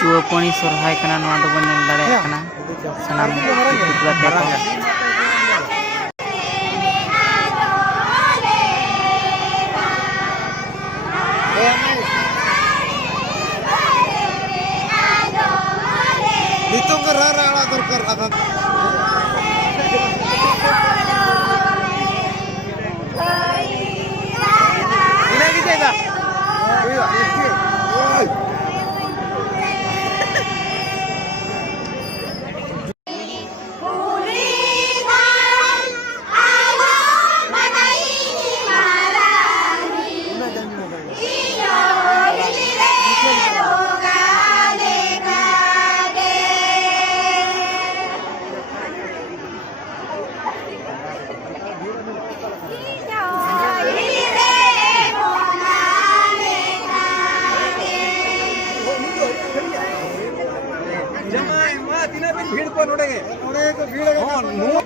चुआपणी सोरहाय कना नोआ दो बन नेल दाड़े कना सनाम गाते को Hitung ke rara ala korkor akan. Ini kita dah. Iya. Oi. भीड़ को नोड़ेगे को भीड़ है हां नो